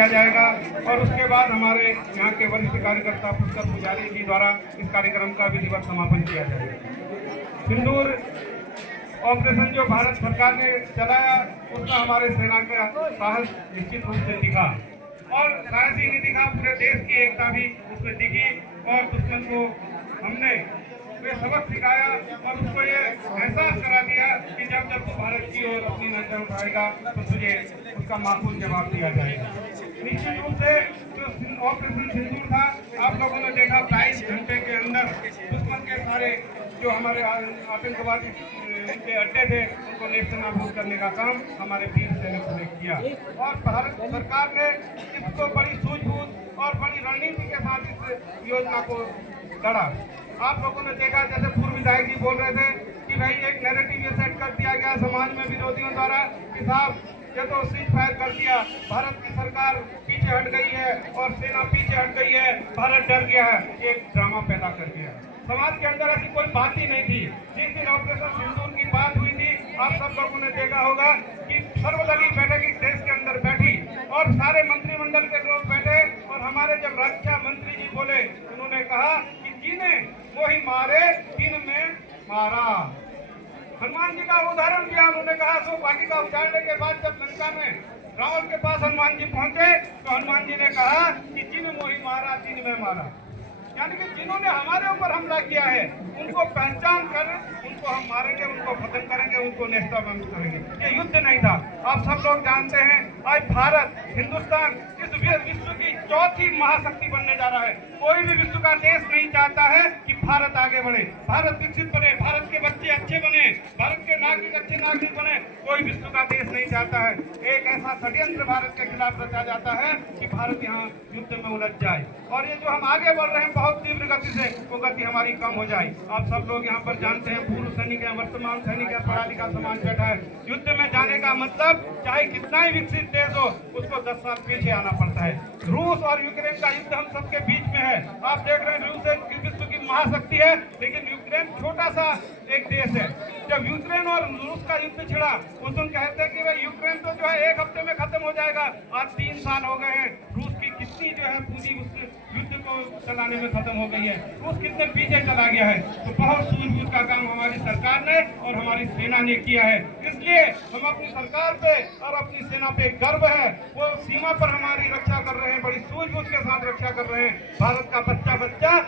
किया जाएगा और उसके बाद हमारे यहाँ के वरिष्ठ कार्यकर्ता पुष्कर पुजारी जी द्वारा इस कार्यक्रम का विधिवत समापन किया जाएगा। सिंदूर ऑपरेशन जो भारत सरकार ने चलाया उसका हमारे सेना का साहस निश्चित रूप से दिखा और साहस ही नहीं दिखा, पूरे देश की एकता भी उसमें दिखी और दुश्मन को हमने वे सबक सिखाया और उसको ये एहसास करा दिया कि जब जब तू भारत की ओर अपनी नजर उठाएगा तो तुझे उसका माकूल जवाब दिया जाएगा। निश्चित रूप से जो ऑपरेशन सिंदूर था, आप लोगों ने देखा 22 घंटे के अंदर दुश्मन के सारे जो हमारे आतंकवादी उनके अड्डे थे उनको नेस्तनाबूद करने का काम हमारे वीर सैनिकों ने किया और भारत सरकार ने इसको बड़ी सूझबूझ और बड़ी रणनीति के साथ इस योजना को लड़ा। आप लोगों ने देखा जैसे पूर्व विधायक जी बोल रहे थे कि भाई एक नैरेटिव ये सेट कर दिया गया समाज में विरोधियों द्वारा कि साहब ये तो सीज फायर कर दिया, भारत की सरकार पीछे हट गई है और सेना पीछे हट गई है, भारत डर गया है, एक ड्रामा पैदा कर दिया। समाज के अंदर ऐसी कोई बात ही नहीं थी। जिस दिन ऑपरेशन सिंदूर की बात हुई थी, आप सब लोगों ने देखा होगा कि सर्वदलीय बैठक इस देश के अंदर बैठी और सारे मंत्रिमंडल के लोग बैठे और हमारे जब रक्षा मंत्री जी बोले, उन्होंने कहा कि जिन्हें वो ही मारे जिन में मारा। हनुमान जी का उदाहरण दिया, उन्होंने कहा सो वाटिका उजाड़ने के बाद जब लंका में रावण के पास हनुमान जी पहुंचे तो हनुमान जी ने कहा कि जिन मोही मारा जिन में मारा, यानी कि जिन्होंने हमारे ऊपर हमला किया है उनको पहचान कर उनको हम मारेंगे, उनको खत्म करेंगे, उनको नेस्तनाबूद करेंगे। ये युद्ध नहीं था। आप सब लोग जानते हैं आज भारत हिंदुस्तान इस विश्व की चौथी महाशक्ति बनने जा रहा है। कोई भी विश्व का देश नहीं चाहता है कि भारत आगे बढ़े, भारत विकसित बने, भारत के बच्चे अच्छे बने, भारत के नागरिक अच्छे नागरिक बने। कोई विश्व का देश नहीं चाहता है। एक ऐसा षड्यंत्र भारत के खिलाफ रचा जाता है कि भारत यहाँ युद्ध में उलझ जाए और ये जो हम आगे बढ़ रहे हैं बहुत तीव्र गति से, वो गति हमारी कम हो जाए। आप सब लोग यहाँ पर जानते हैं पूर्व सैनिक है, वर्तमान सैनिक है, पढ़ा लिखा समाज बैठा है। युद्ध में जाने का मतलब चाहे कितना ही विकसित देश हो उसको 10 साल पीछे आना पड़ता है। रूस और यूक्रेन का युद्ध हम सबके बीच में है। आप देख रहे हैं रूस एक विश्व की महाशक्ति है लेकिन यूक्रेन छोटा सा एक देश है। जब यूक्रेन और रूस का युद्ध छिड़ा उस दिन कहते हैं कि भाई यूक्रेन तो जो है 1 हफ्ते में खत्म हो जाएगा। आज 3 साल हो गए हैं। रूस की कितनी जो है पूंजी उस युद्ध को चलाने में खत्म हो गई है, रूस कितने पीछे चला गया है। तो बहुत सूझबूझ का काम हमारी सरकार ने और हमारी सेना ने किया है। इसलिए हम अपनी सरकार पे और अपनी सेना पे गर्व है। वो सीमा पर हमारी रक्षा कर रहे हैं, बड़ी सूझबूझ के साथ रक्षा कर रहे हैं। भारत का बच्चा